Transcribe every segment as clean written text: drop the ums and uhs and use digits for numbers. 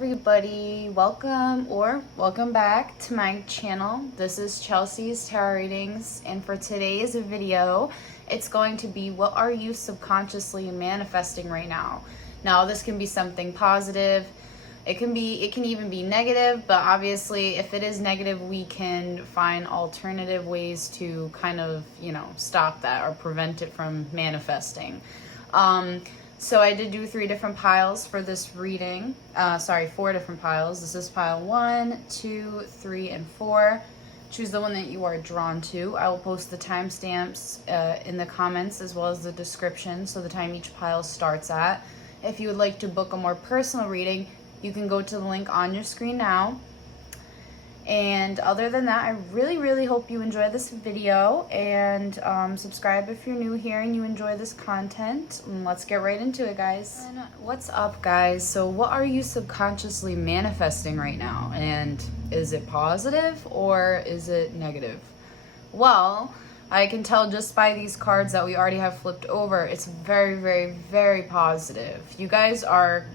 everybody, welcome back to my channel. This is Chelsea's Tarot Readings, and for today's video it's going to be, what are you subconsciously manifesting right now? Now this can be something positive, it can even be negative, but obviously if it is negative we can find alternative ways to kind of, stop that or prevent it from manifesting. So I did do 3 different piles for this reading. 4 different piles. This is pile 1, 2, 3, and 4. Choose the one that you are drawn to. I will post the timestamps in the comments as well as the description, so the time each pile starts at. If you would like to book a more personal reading, you can go to the link on your screen now. And other than that, I really hope you enjoy this video, and subscribe if you're new here and you enjoy this content. And let's get right into it, guys. And what's up, guys? So what are you subconsciously manifesting right now? And is it positive or is it negative? Well, I can tell just by these cards that we already have flipped over, it's very positive. You guys are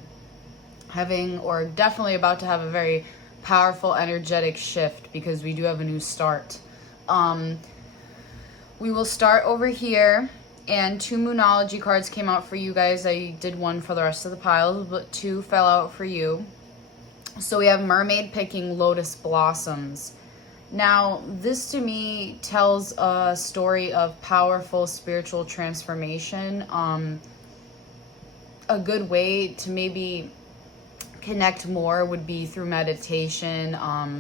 having, or definitely about to have, a very powerful energetic shift, because we do have a new start. We will start over here, and 2 Moonology cards came out for you guys. I did one for the rest of the piles, but 2 fell out for you. So we have Mermaid picking Lotus Blossoms. Now this to me tells a story of powerful spiritual transformation. A good way to maybe connect more would be through meditation.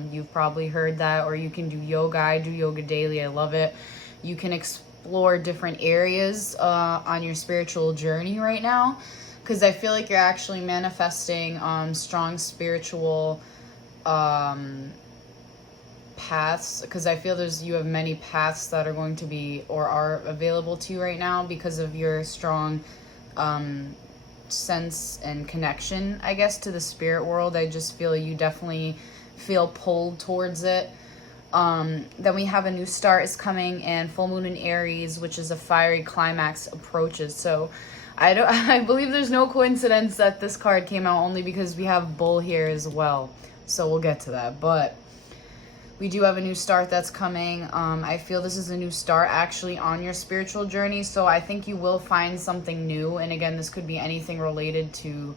You've probably heard that, or you can do yoga. I do yoga daily. I love it. You can explore different areas on your spiritual journey right now, because I feel like you're actually manifesting strong spiritual paths, because I feel you have many paths that are going to be or are available to you right now because of your strong sense and connection, I guess, to the spirit world. I just feel you definitely feel pulled towards it. Then we have a new start is coming, and full moon in Aries, which is a fiery climax, approaches. So I believe there's no coincidence that this card came out, only because we have bull here as well. So we'll get to that, but we do have a new start that's coming. I feel this is a new start actually on your spiritual journey. So I think you will find something new. And again, this could be anything related to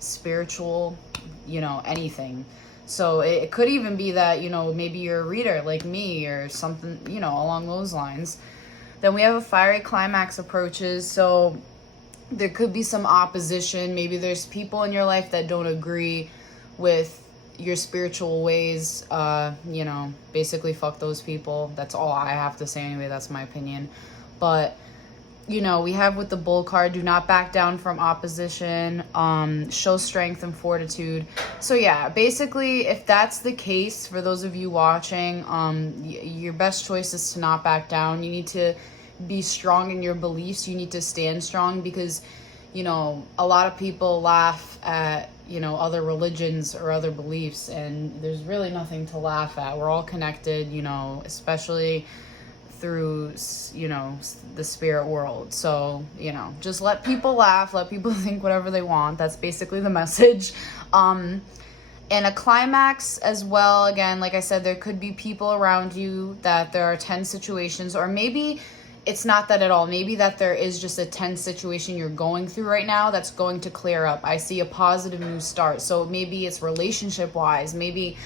spiritual, anything. So it could even be that, maybe you're a reader like me or something, along those lines. Then we have a fiery climax approaches. So there could be some opposition. Maybe there's people in your life that don't agree with your spiritual ways. Basically fuck those people. That's all I have to say anyway. That's my opinion. But we have with the bull card, do not back down from opposition, show strength and fortitude. So yeah, basically if that's the case for those of you watching, your best choice is to not back down. You need to be strong in your beliefs. You need to stand strong, because a lot of people laugh at other religions or other beliefs, and there's really nothing to laugh at. We're all connected, especially through the spirit world. So just let people laugh, let people think whatever they want. That's basically the message. And a climax as well. Again, like I said, there could be people around you that there are tense situations, or maybe it's not that at all. Maybe that there is just a tense situation you're going through right now that's going to clear up. I see a positive new start. So maybe it's relationship wise. Maybe,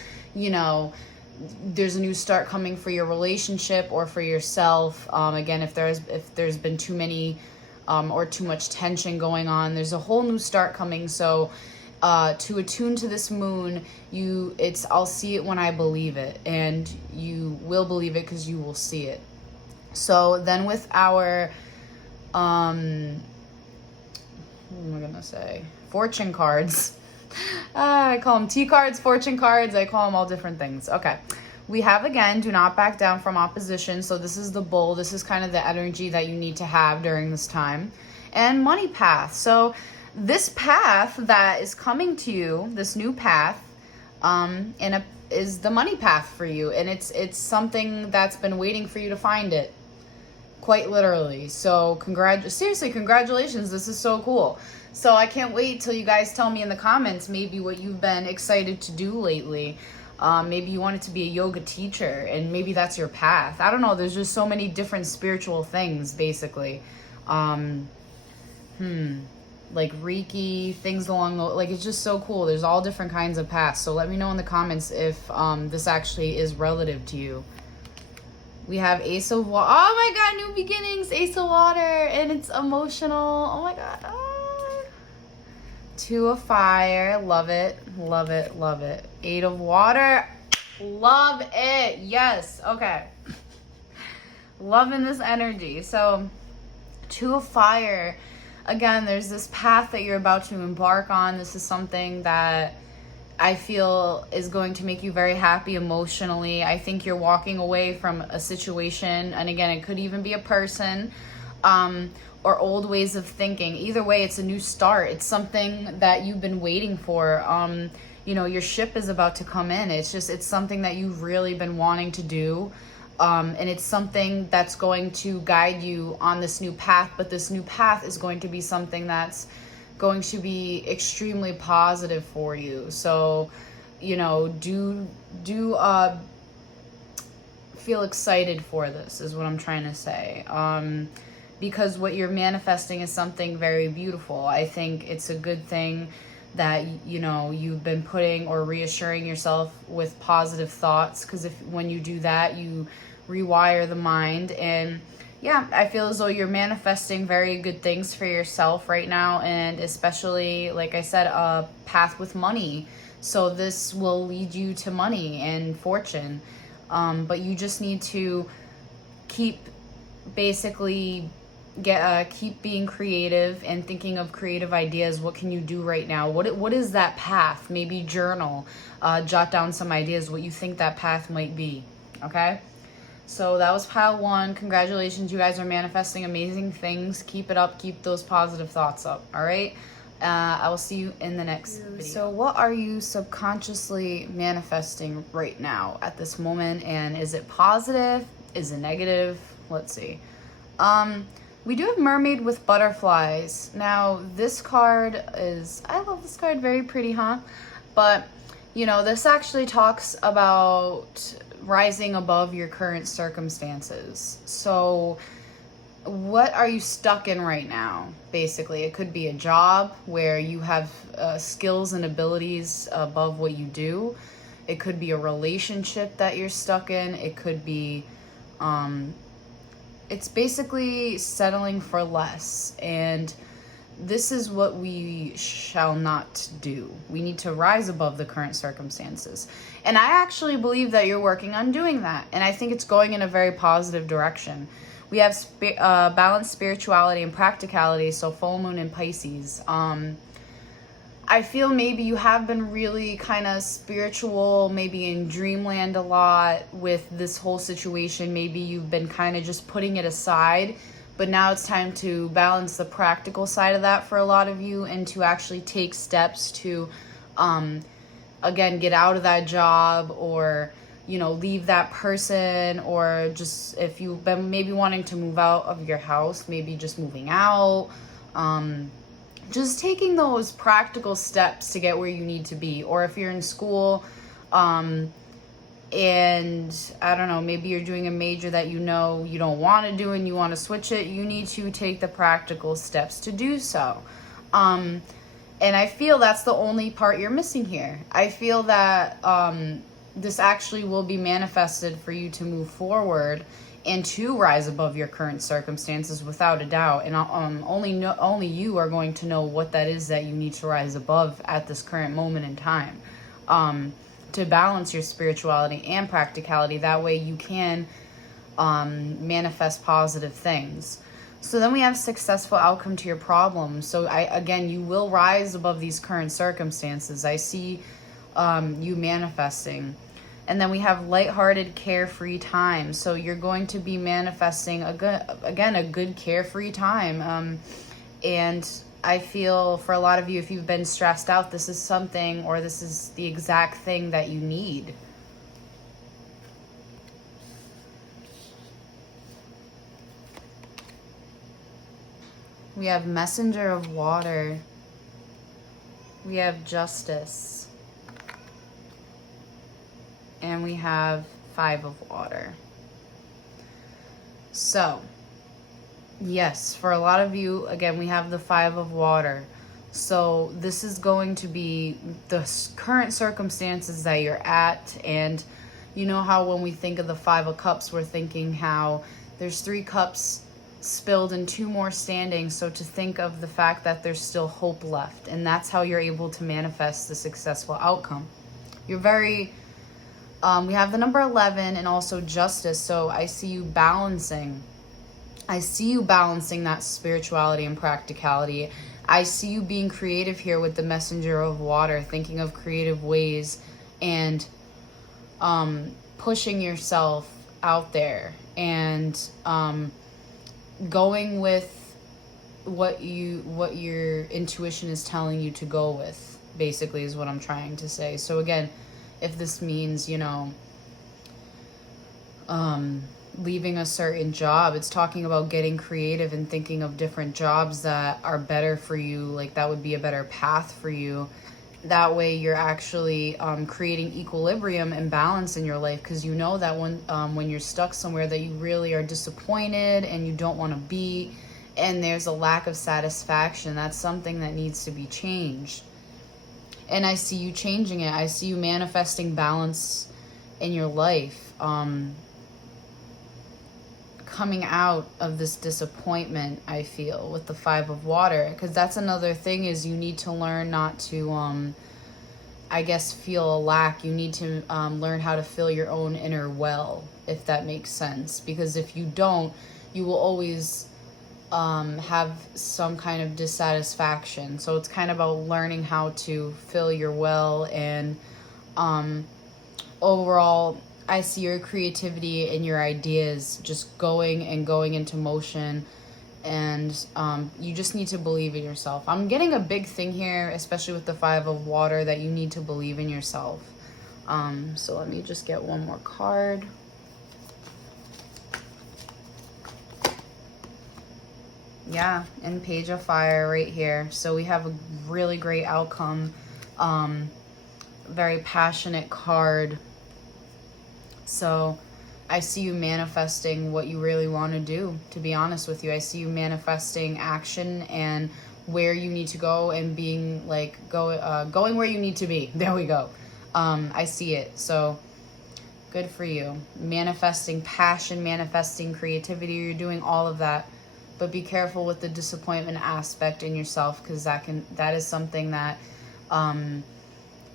there's a new start coming for your relationship or for yourself. Again, if there's been too many or too much tension going on, there's a whole new start coming. So to attune to this moon, I'll see it when I believe it, and you will believe it because you will see it. So then with our, what am I going to say? Fortune cards. I call them T cards, fortune cards. I call them all different things. Okay. We have, again, do not back down from opposition. So this is the bull. This is kind of the energy that you need to have during this time. And money path. So this path that is coming to you, this new path, is the money path for you. And it's something that's been waiting for you to find it. quite literally. So seriously, congratulations. This is so cool. So I can't wait till you guys tell me in the comments maybe what you've been excited to do lately. Maybe you wanted to be a yoga teacher and maybe that's your path. I don't know. There's just so many different spiritual things, basically. Like Reiki, things along the, like, it's just so cool. There's all different kinds of paths. So let me know in the comments if this actually is relative to you. We have Ace of Water. Oh my god, new beginnings, Ace of Water, and it's emotional. Oh my god. Two of Fire, love it, love it, love it. Eight of Water, love it. Yes, okay. Loving this energy. So, Two of Fire, again, there's this path that you're about to embark on. This is something that I feel is going to make you very happy emotionally. I think you're walking away from a situation, and again, it could even be a person, or old ways of thinking. Either way, it's a new start. It's something that you've been waiting for. You know, your ship is about to come in. It's something that you've really been wanting to do. And it's something that's going to guide you on this new path, but this new path is going to be something that's going to be extremely positive for you. So, you know, do feel excited for this is what I'm trying to say. Because what you're manifesting is something very beautiful. I think it's a good thing that, you know, you've been putting or reassuring yourself with positive thoughts, because when you do that, you rewire the mind. And yeah, I feel as though you're manifesting very good things for yourself right now, and especially, like I said, a path with money. So this will lead you to money and fortune. But you just need to keep keep being creative and thinking of creative ideas. What can you do right now? What is that path? Maybe journal, jot down some ideas, what you think that path might be. Okay? So that was pile one. Congratulations, you guys are manifesting amazing things. Keep it up. Keep those positive thoughts up. All right? I will see you in the next video. So what are you subconsciously manifesting right now at this moment? And is it positive? Is it negative? Let's see. We do have Mermaid with Butterflies. Now, this card I love this card, very pretty, huh? But, you know, this actually talks about rising above your current circumstances. So, what are you stuck in right now? Basically, it could be a job where you have skills and abilities above what you do. It could be a relationship that you're stuck in. It could be, it's basically settling for less. And this is what we shall not do. We need to rise above the current circumstances. And I actually believe that you're working on doing that. And I think it's going in a very positive direction. We have balanced spirituality and practicality, so full moon in Pisces. I feel maybe you have been really kind of spiritual, maybe in dreamland a lot with this whole situation. Maybe you've been kind of just putting it aside, but now it's time to balance the practical side of that for a lot of you, and to actually take steps to, again, get out of that job, or, you know, leave that person, or just if you've been maybe wanting to move out of your house, maybe just moving out, just taking those practical steps to get where you need to be. Or if you're in school, and I don't know, maybe you're doing a major that you know you don't want to do and you want to switch it, you need to take the practical steps to do so. And I feel that's the only part you're missing here. I feel that this actually will be manifested for you to move forward and to rise above your current circumstances, without a doubt. And only you are going to know what that is that you need to rise above at this current moment in time, to balance your spirituality and practicality. That way you can manifest positive things. So then we have successful outcome to your problems. So again, you will rise above these current circumstances. I see you manifesting. And then we have lighthearted, carefree time. So you're going to be manifesting a good carefree time. And I feel for a lot of you, if you've been stressed out, this is something, or this is the exact thing that you need. We have Messenger of Water. We have Justice. And we have Five of Water. So, yes, for a lot of you, again, we have the Five of Water. So this is going to be the current circumstances that you're at. And you know how when we think of the Five of Cups, we're thinking how there's 3 cups spilled and 2 more standing. So to think of the fact that there's still hope left. And that's how you're able to manifest the successful outcome. You're very... we have the number 11 and also Justice. So I see you balancing. I see you balancing that spirituality and practicality. I see you being creative here with the Messenger of Water, thinking of creative ways and pushing yourself out there and going with what your intuition is telling you to go with, basically, is what I'm trying to say. So again, if this means, you know, leaving a certain job, it's talking about getting creative and thinking of different jobs that are better for you, like that would be a better path for you. That way you're actually creating equilibrium and balance in your life, because you know that when you're stuck somewhere that you really are disappointed and you don't want to be, and there's a lack of satisfaction, that's something that needs to be changed. And I see you changing it. I see you manifesting balance in your life. Coming out of this disappointment, I feel, with the Five of Water. Because that's another thing, is you need to learn not to, I guess, feel a lack. You need to learn how to fill your own inner well, if that makes sense. Because if you don't, you will always have some kind of dissatisfaction. So it's kind of about learning how to fill your well. And overall, I see your creativity and your ideas just going into motion. And you just need to believe in yourself. I'm getting a big thing here, especially with the Five of Water, that you need to believe in yourself. So let me just get one more card. Yeah, and Page of Fire right here. So we have a really great outcome. Very passionate card. So I see you manifesting what you really want to do, to be honest with you. I see you manifesting action and where you need to go, and being like, going where you need to be. There we go. I see it. So good for you. Manifesting passion, manifesting creativity. You're doing all of that. But be careful with the disappointment aspect in yourself, because that is something that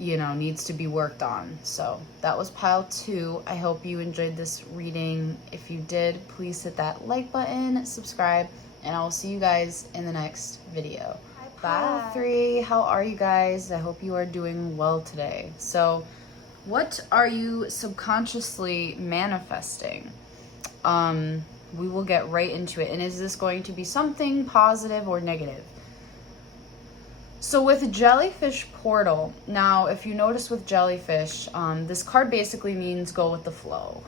you know, needs to be worked on. So that was pile 2. I hope you enjoyed this reading. If you did, please hit that like button, subscribe, and I will see you guys in the next video. Pile 3, how are you guys? I hope you are doing well today. So what are you subconsciously manifesting? We will get right into it. And is this going to be something positive or negative? So with Jellyfish Portal, now if you notice with Jellyfish, this card basically means go with the flow.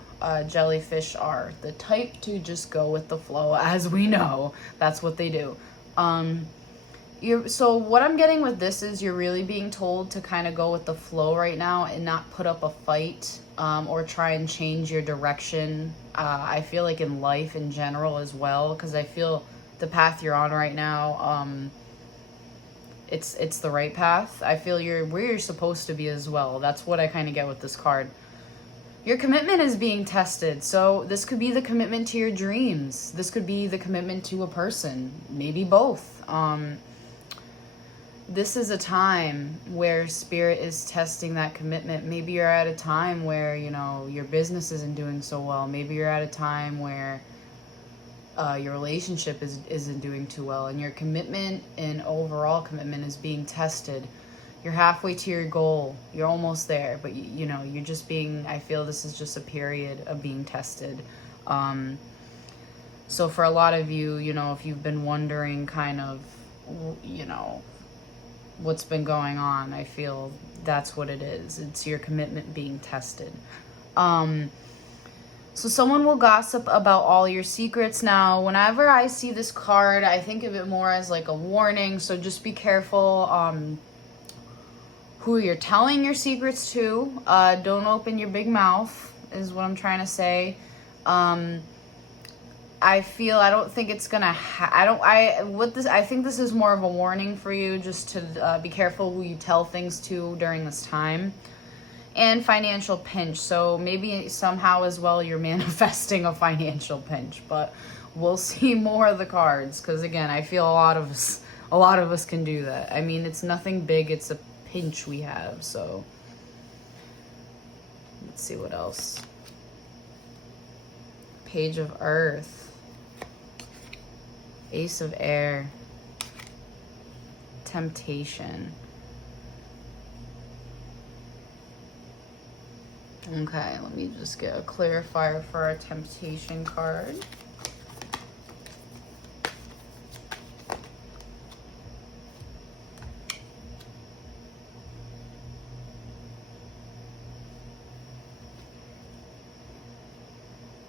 Jellyfish are the type to just go with the flow, as we know. That's what they do. So what I'm getting with this is you're really being told to kind of go with the flow right now and not put up a fight or try and change your direction. I feel like in life in general as well, because I feel the path you're on right now, it's the right path. I feel you're where you're supposed to be as well. That's what I kind of get with this card. Your commitment is being tested. So this could be the commitment to your dreams. This could be the commitment to a person, maybe both. This is a time where Spirit is testing that commitment. Maybe you're at a time where, you know, your business isn't doing so well. Maybe you're at a time where your relationship isn't doing too well, and your commitment and overall commitment is being tested. You're halfway to your goal. You're almost there, but you know, you're just being, I feel this is just a period of being tested. So for a lot of you, you know, if you've been wondering kind of, you know, what's been going on, I feel that's what it is. It's your commitment being tested. So someone will gossip about all your secrets. Now, whenever I see this card, I think of it more as like a warning. So just be careful who you're telling your secrets to. Don't open your big mouth is what I'm trying to say. I don't think it's gonna. I think this is more of a warning for you, just to be careful who you tell things to during this time. And financial pinch. So maybe somehow as well you're manifesting a financial pinch, but we'll see more of the cards, because again, I feel a lot of us can do that. I mean, it's nothing big, it's a pinch we have. So let's see what else. Page of Earth, Ace of Air, Temptation. Okay, let me just get a clarifier for our Temptation card.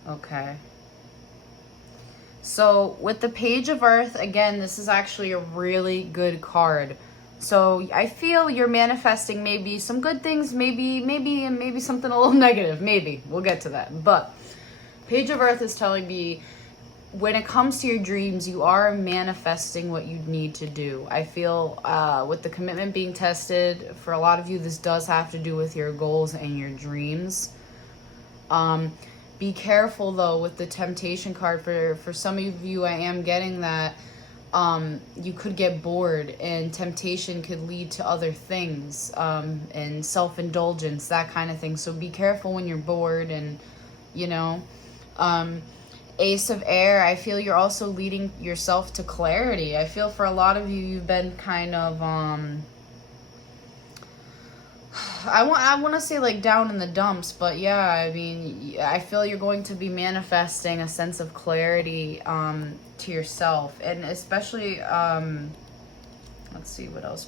Okay. So with the Page of Earth, again, this is actually a really good card. So I feel you're manifesting maybe some good things, maybe something a little negative. Maybe. We'll get to that. But Page of Earth is telling me when it comes to your dreams, you are manifesting what you need to do. I feel with the commitment being tested, for a lot of you, this does have to do with your goals and your dreams. Be careful though with the Temptation card. For some of you, I am getting that you could get bored, and temptation could lead to other things, and self-indulgence, that kind of thing. So be careful when you're bored. And Ace of Air, I feel you're also leading yourself to clarity. I feel for a lot of you, you've been kind of I want to say like down in the dumps, but yeah, I mean, I feel you're going to be manifesting a sense of clarity to yourself, and especially let's see what else.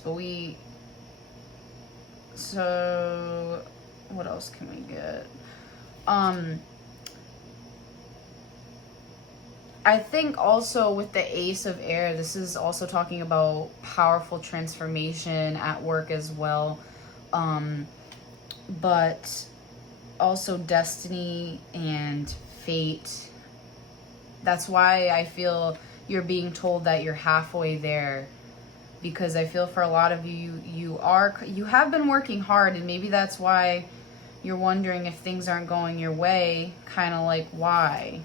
So what else can we get? I think also with the Ace of Air, this is also talking about powerful transformation at work as well. But also destiny and fate. That's why I feel you're being told that you're halfway there, because I feel for a lot of you, you have been working hard, and maybe that's why you're wondering if things aren't going your way, kind of like why.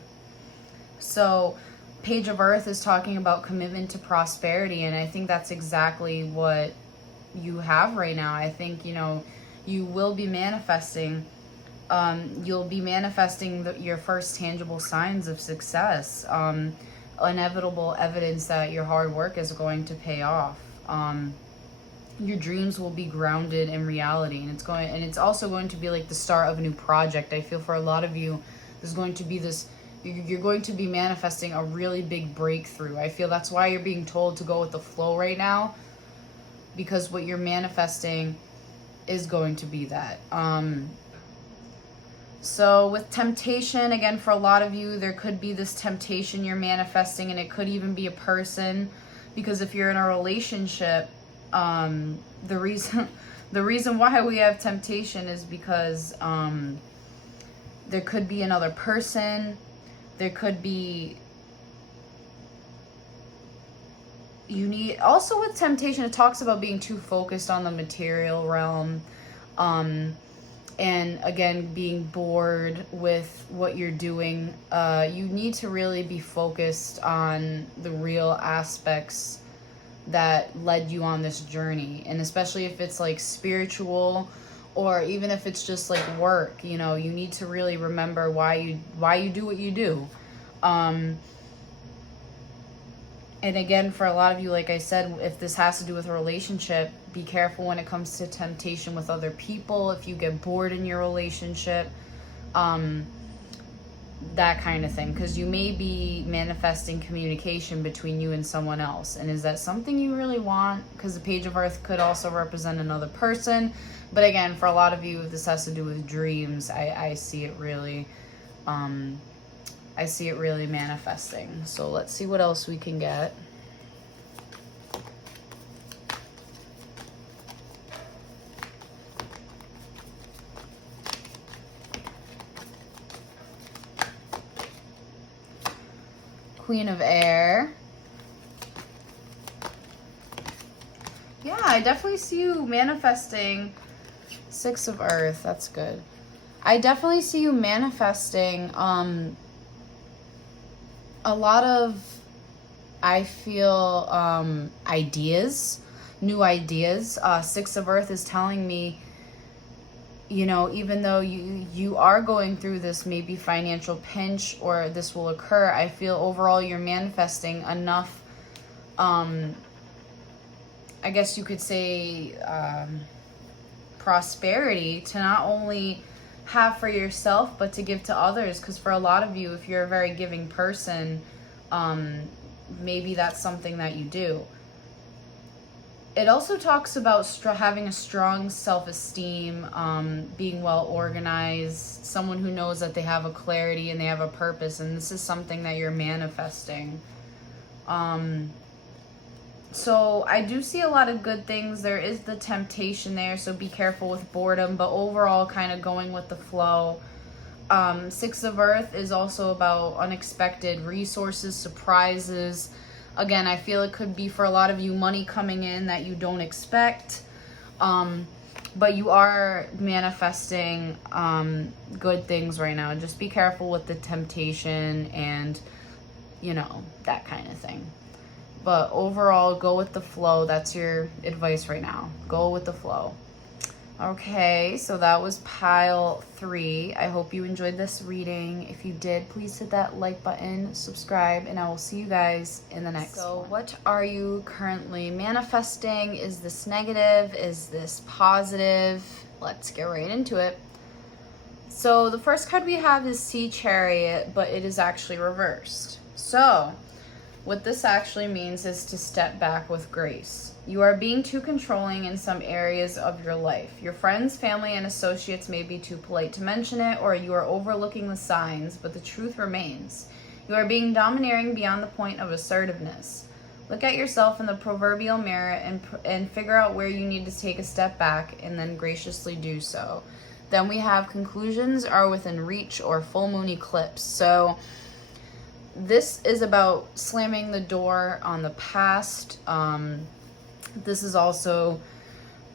So Page of Earth is talking about commitment to prosperity, and I think that's exactly what you have right now. I think, you will be manifesting, you'll be manifesting your first tangible signs of success, inevitable evidence that your hard work is going to pay off. Your dreams will be grounded in reality, and it's also going to be like the start of a new project. I feel for a lot of you, there's going to be you're going to be manifesting a really big breakthrough. I feel that's why you're being told to go with the flow right now, because what you're manifesting is going to be that. So with temptation, again, for a lot of you, there could be this temptation you're manifesting, and it could even be a person, because if you're in a relationship, the reason why we have temptation is because there could be another person. There could be, also with temptation, it talks about being too focused on the material realm, and again, being bored with what you're doing. You need to really be focused on the real aspects that led you on this journey, and especially if it's like spiritual, or even if it's just like work, you need to really remember why you do what you do. And again, for a lot of you, like I said, if this has to do with a relationship, be careful when it comes to temptation with other people. If you get bored in your relationship, that kind of thing, because you may be manifesting communication between you and someone else. And is that something you really want? Because the Page of Earth could also represent another person. But again, for a lot of you, if this has to do with dreams, I see it really I see it really manifesting. So let's see what else we can get. Queen of Air. Yeah, I definitely see you manifesting. Six of Earth, that's good. I definitely see you manifesting a lot of, I feel, ideas, new ideas. Six of Earth is telling me, you know, even though you are going through this maybe financial pinch or this will occur, I feel overall you're manifesting enough, I guess you could say, prosperity to not only have for yourself but to give to others. Because for a lot of you, if you're a very giving person, maybe that's something that you do. It also talks about having a strong self-esteem, being well organized, someone who knows that they have a clarity and they have a purpose, and this is something that you're manifesting. So I do see a lot of good things. There is the temptation there, so be careful with boredom, but overall kind of going with the flow. Six of Earth is also about unexpected resources, surprises. Again, I feel it could be for a lot of you money coming in that you don't expect. But you are manifesting good things right now. Just be careful with the temptation and, you know, that kind of thing. But overall, go with the flow. That's your advice right now. Go with the flow. Okay, so that was pile 3. I hope you enjoyed this reading. If you did, please hit that like button, subscribe, and I will see you guys in the next one. So what are you currently manifesting? Is this negative? Is this positive? Let's get right into it. So the first card we have is Sea Chariot, but it is actually reversed. So what this actually means is to step back with grace. You are being too controlling in some areas of your life. Your friends, family, and associates may be too polite to mention it, or you are overlooking the signs, but the truth remains. You are being domineering beyond the point of assertiveness. Look at yourself in the proverbial mirror and figure out where you need to take a step back and then graciously do so. Then we have conclusions are within reach or full moon eclipse. So this is about slamming the door on the past. This is also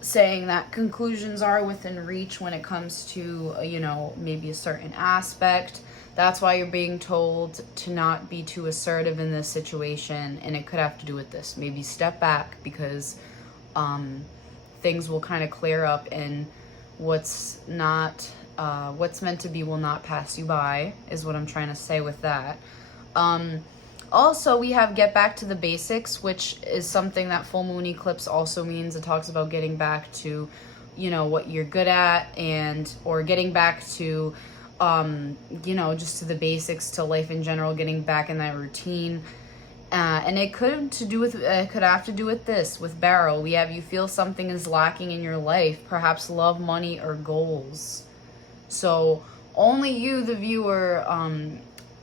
saying that conclusions are within reach when it comes to, you know, maybe a certain aspect. That's why you're being told to not be too assertive in this situation. And it could have to do with this. Maybe step back because things will kind of clear up and what's meant to be will not pass you by, is what I'm trying to say with that. Also, we have get back to the basics, which is something that full moon eclipse also means. It talks about getting back to, you know, what you're good at or getting back to, you know, just to the basics, to life in general, getting back in that routine. And it could have to do with this, with Barrel. We have you feel something is lacking in your life, perhaps love, money, or goals. So only you, the viewer,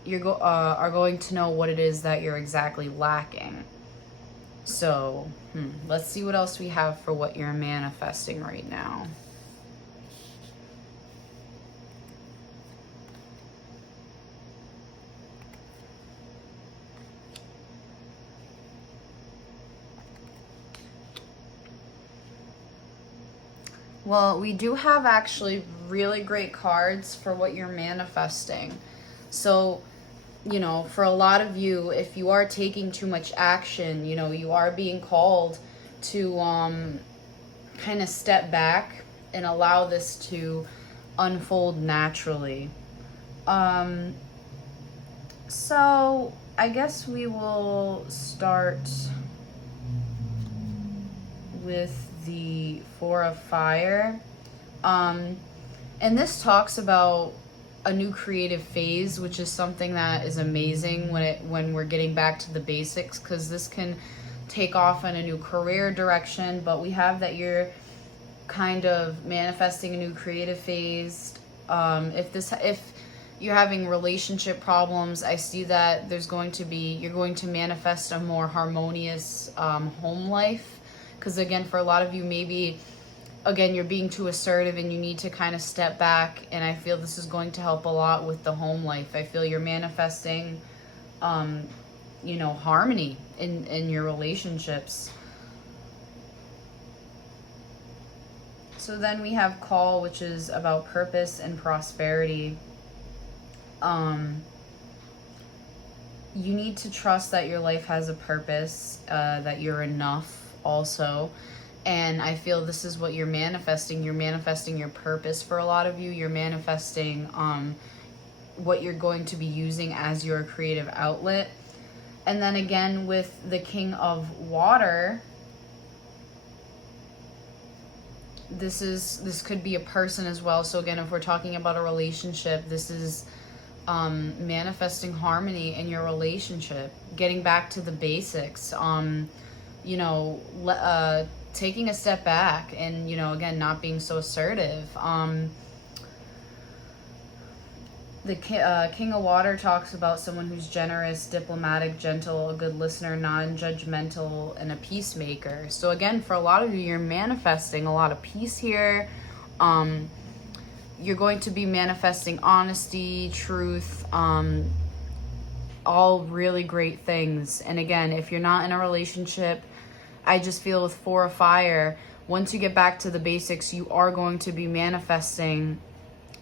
are going to know what it is that you're exactly lacking. So let's see what else we have for what you're manifesting right now. Well, we do have actually really great cards for what you're manifesting. So, you know, for a lot of you, if you are taking too much action, you know, you are being called to kind of step back and allow this to unfold naturally. So I guess we will start with the Four of Fire. And this talks about a new creative phase, which is something that is amazing when we're getting back to the basics, because this can take off in a new career direction. But we have that you're you're having relationship problems. I see that you're going to manifest a more harmonious home life. Because again, for a lot of you, maybe, again, you're being too assertive and you need to kind of step back. And I feel this is going to help a lot with the home life. I feel you're manifesting, harmony in your relationships. So then we have call, which is about purpose and prosperity. You need to trust that your life has a purpose, that you're enough also. And I feel this is what you're manifesting. You're manifesting your purpose for a lot of you. You're manifesting what you're going to be using as your creative outlet. And then again, with the King of Water, this could be a person as well. So again, if we're talking about a relationship, this is manifesting harmony in your relationship, getting back to the basics, taking a step back and, again, not being so assertive. The King of Water talks about someone who's generous, diplomatic, gentle, a good listener, non-judgmental, and a peacemaker. So again, for a lot of you, you're manifesting a lot of peace here. You're going to be manifesting honesty, truth, all really great things. And again, if you're not in a relationship, I just feel with 4 of Fire, once you get back to the basics, you are going to be manifesting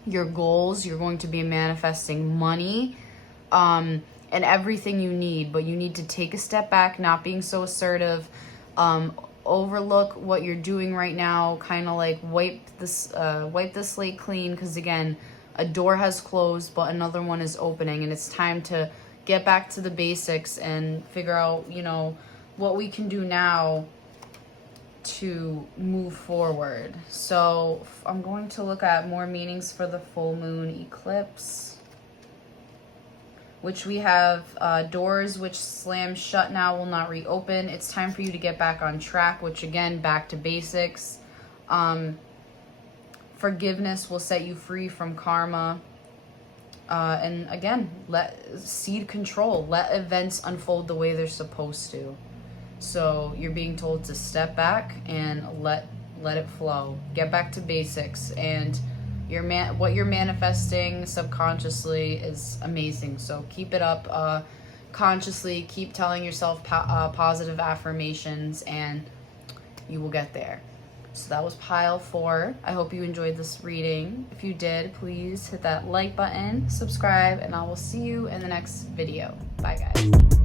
your goals. You're going to be manifesting money, and everything you need. But you need to take a step back, not being so assertive. Overlook what you're doing right now, kind of like wipe the slate clean, because again, a door has closed but another one is opening, and it's time to get back to the basics and figure out what we can do now to move forward. So I'm going to look at more meanings for the full moon eclipse, which we have doors which slam shut now will not reopen. It's time for you to get back on track, which again, back to basics. Forgiveness will set you free from karma. And again, seed control. Let events unfold the way they're supposed to. So you're being told to step back and let it flow. Get back to basics, and what you're manifesting subconsciously is amazing. So keep it up consciously. Keep telling yourself positive affirmations, and you will get there. So that was pile 4. I hope you enjoyed this reading. If you did, please hit that like button, subscribe, and I will see you in the next video. Bye, guys.